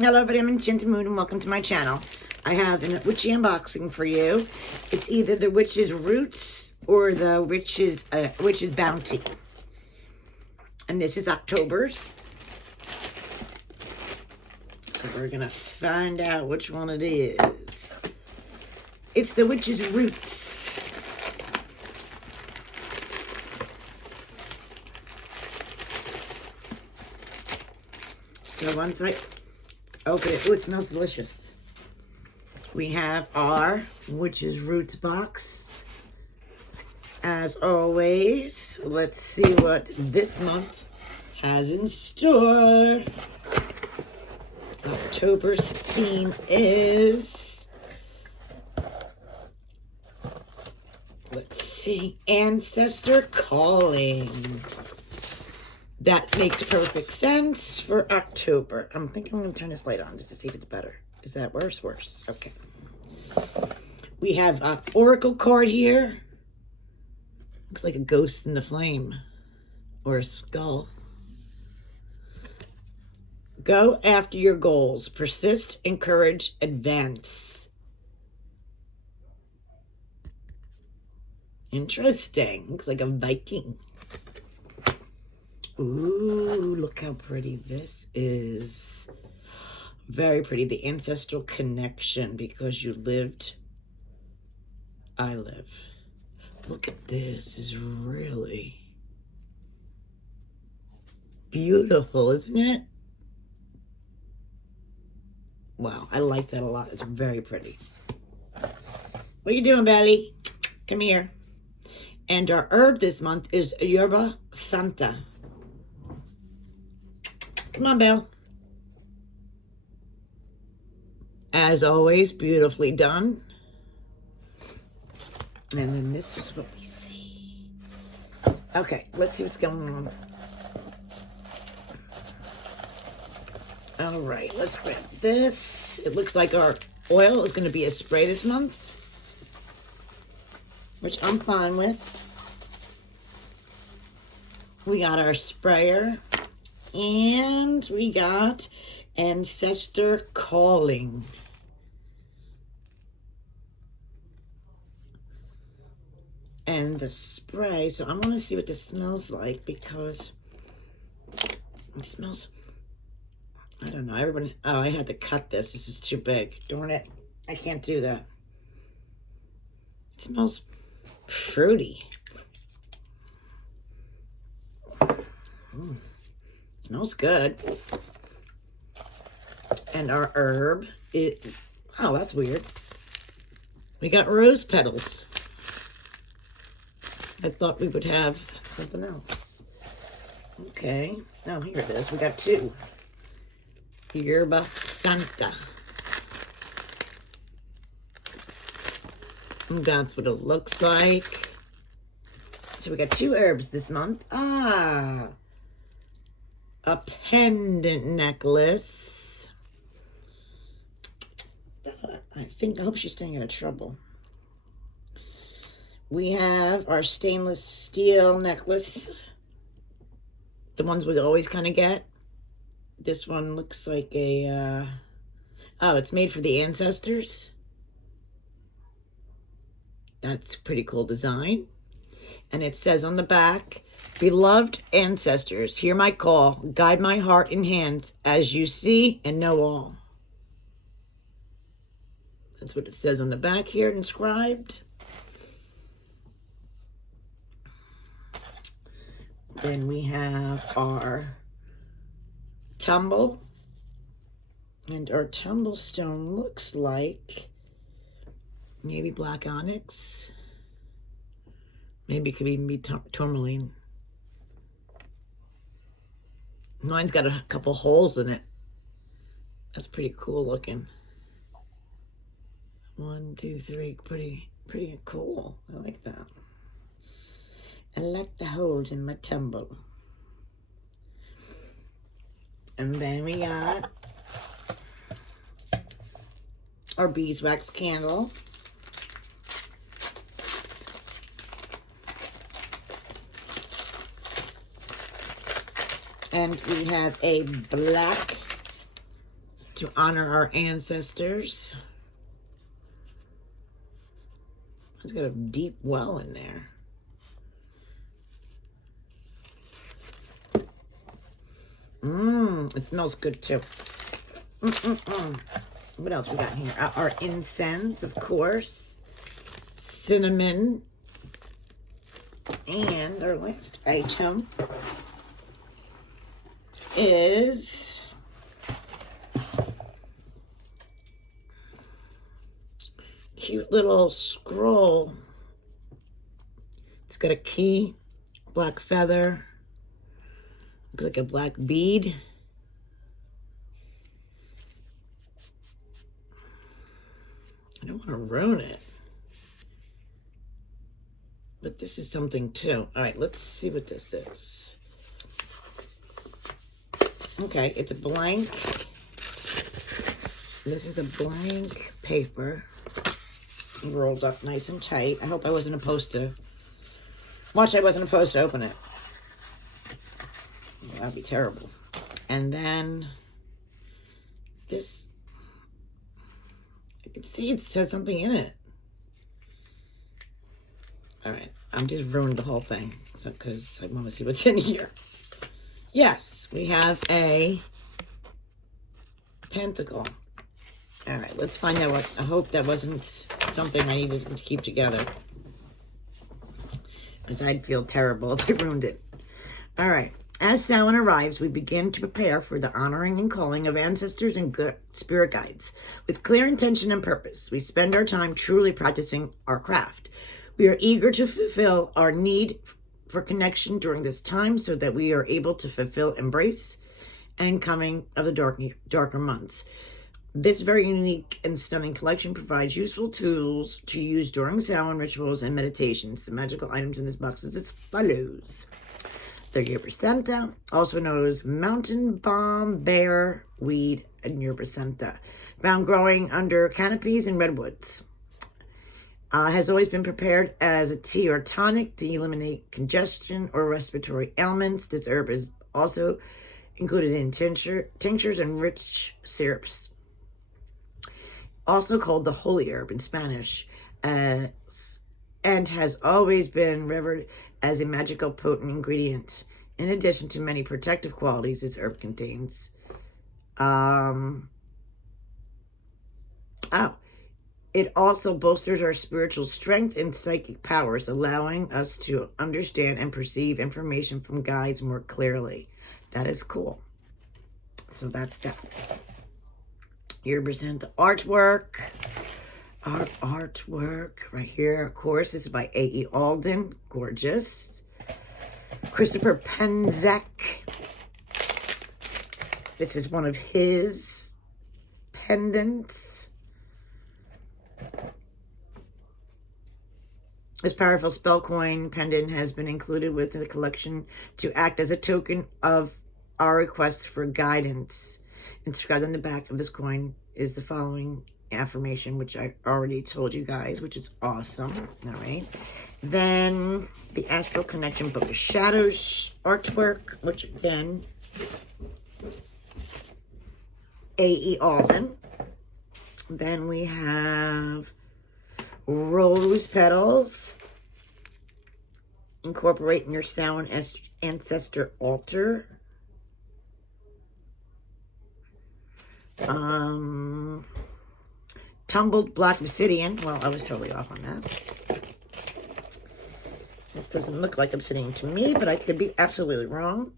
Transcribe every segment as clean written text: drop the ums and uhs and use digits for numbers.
Hello everybody, I'm Enchanted Moon and welcome to my channel. I have a witchy unboxing for you. It's either the Witch's Roots or the Witch's Bounty. And this is October's. So we're gonna find out which one it is. It's the Witch's Roots. So once I open it, oh, it smells delicious. We have our Witch's Roots box. As always, let's see what this month has in store. October's theme is, let's see, Ancestor Calling. That makes perfect sense for October. I'm thinking I'm going to turn this light on just to see if it's better. Is that worse? Worse. Okay. We have an oracle card here. Looks like a ghost in the flame. Or a skull. Go after your goals. Persist, encourage, advance. Interesting. Looks like a Viking. Ooh, look how pretty this is. Very pretty. The ancestral connection, because you lived, I live. Look at this. Is really beautiful, isn't it? Wow, I like that a lot. It's very pretty. What are you doing, Belly? Come here. And our herb this month is Yerba Santa. Come on, Belle. As always, beautifully done. And then this is what we see. Okay, let's see what's going on. All right, let's grab this. It looks like our oil is going to be a spray this month, which I'm fine with. We got our sprayer. And we got Ancestor Calling. And the spray. So I'm going to see what this smells like, because it smells, I don't know. Everybody, oh, I had to cut this. This is too big. Darn it. I can't do that. It smells fruity. Smells good. And our herb, oh, that's weird. We got rose petals. I thought we would have something else. Okay. Oh, here it is. We got two. Yerba Santa. And that's what it looks like. So we got two herbs this month. Ah. A pendant necklace. I hope she's staying out of trouble. We have our stainless steel necklace. The ones we always kind of get. This one looks like a, oh, it's made for the ancestors. That's a pretty cool design. And it says on the back, beloved ancestors, hear my call, guide my heart and hands as you see and know all. That's what it says on the back here, inscribed. Then we have our tumble. And our tumble stone looks like maybe black onyx. Maybe it could even be tourmaline. Mine's got a couple holes in it. That's pretty cool looking. 1, 2, 3. Pretty cool. I like that. I like the holes in my tumble. And then we got our beeswax candle. And we have a black to honor our ancestors. It's got a deep well in there. It smells good too. What else we got here? Our incense, of course. Cinnamon. And our last item is cute little scroll. It's got a key, black feather, looks like a black bead. I don't want to ruin it. But this is something too. All right, let's see what this is. Okay, it's a blank. This is a blank paper. Rolled up nice and tight. I hope I wasn't supposed to. Watch, I wasn't supposed to open it. That'd be terrible. And then this. I can see it says something in it. All right, I'm just ruined the whole thing because I want to see what's in here. Yes, we have a pentacle. All right, let's find out what. I hope that wasn't something I needed to keep together, because I'd feel terrible if I ruined it. All right. As Samhain arrives, we begin to prepare for the honoring and calling of ancestors and good spirit guides. With clear intention and purpose, we spend our time truly practicing our craft. We are eager to fulfill our need for connection during this time so that we are able to fulfill embrace and coming of the darker months. This very unique and stunning collection provides useful tools to use during Samhain rituals and meditations. The magical items in this box is as follows. The yerba santa, also known as mountain balm, bear, weed, and yerba santa, found growing under canopies and redwoods. Has always been prepared as a tea or tonic to eliminate congestion or respiratory ailments. This herb is also included in tinctures and rich syrups. Also called the holy herb in Spanish, and has always been revered as a magical potent ingredient. In addition to many protective qualities this herb contains. It also bolsters our spiritual strength and psychic powers, allowing us to understand and perceive information from guides more clearly. That is cool. So that's that. Here present the artwork. Our artwork right here, of course, this is by A.E. Alden. Gorgeous. Christopher Penzak. This is one of his pendants. This powerful spell coin pendant has been included within the collection to act as a token of our requests for guidance. Inscribed on the back of this coin is the following affirmation, which I already told you guys, which is awesome. All right. Then the Astral Connection Book of Shadows artwork, which again, A.E. Alden. Then we have rose petals. Incorporating your Samhain ancestor altar. Tumbled black obsidian. Well, I was totally off on that. This doesn't look like obsidian to me, but I could be absolutely wrong.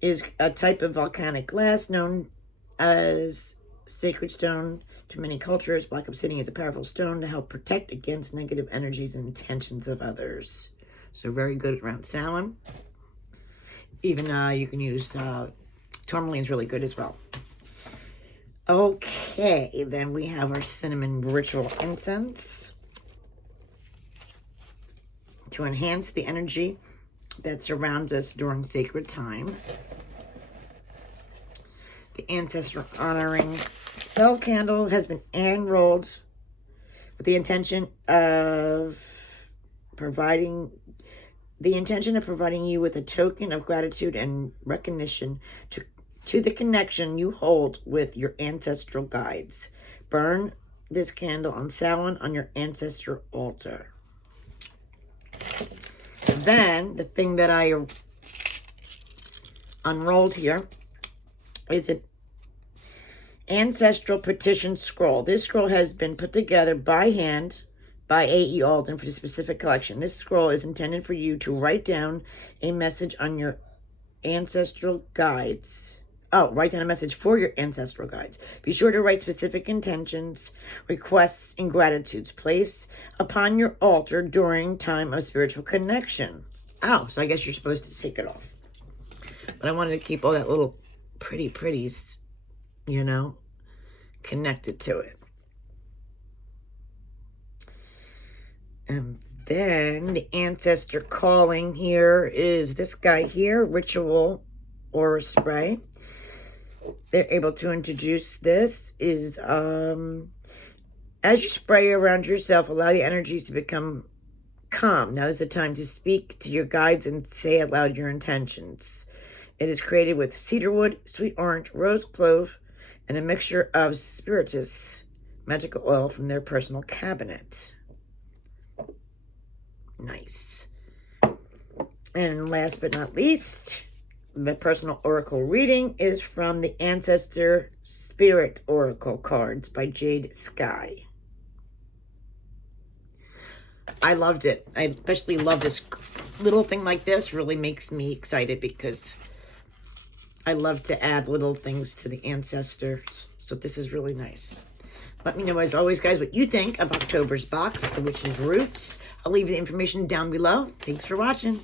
Is a type of volcanic glass known as sacred stone to many cultures. Black obsidian is a powerful stone to help protect against negative energies and intentions of others. So very good around Samhain. Even you can use tourmaline is really good as well. Okay, then we have our cinnamon ritual incense to enhance the energy that surrounds us during sacred time. The ancestral honoring spell candle has been enrolled with the intention of providing you with a token of gratitude and recognition to the connection you hold with your ancestral guides. Burn this candle on Samhain on your ancestral altar. Then, the thing that I unrolled here is an Ancestral Petition scroll. This scroll has been put together by hand by A.E. Alden for the specific collection. This scroll is intended for you to write down a message on your ancestral guides. Oh, write down a message for your ancestral guides. Be sure to write specific intentions, requests, and gratitudes. Place upon your altar during time of spiritual connection. Oh, so I guess you're supposed to take it off. But I wanted to keep all that little pretties, you know, connected to it. And then the ancestor calling here is this guy here, Ritual Aura Spray. They're able to introduce this is, as you spray around yourself, allow the energies to become calm. Now is the time to speak to your guides and say aloud your intentions. It is created with cedarwood, sweet orange, rose clove, and a mixture of spiritus, magical oil from their personal cabinet. Nice. And last but not least, the personal oracle reading is from the Ancestor Spirit Oracle cards by Jade Sky. I loved it. I especially love this little thing like this. Really makes me excited because I love to add little things to the ancestors. So this is really nice. Let me know, as always, guys, what you think of October's box, The Witch's Roots. I'll leave the information down below. Thanks for watching.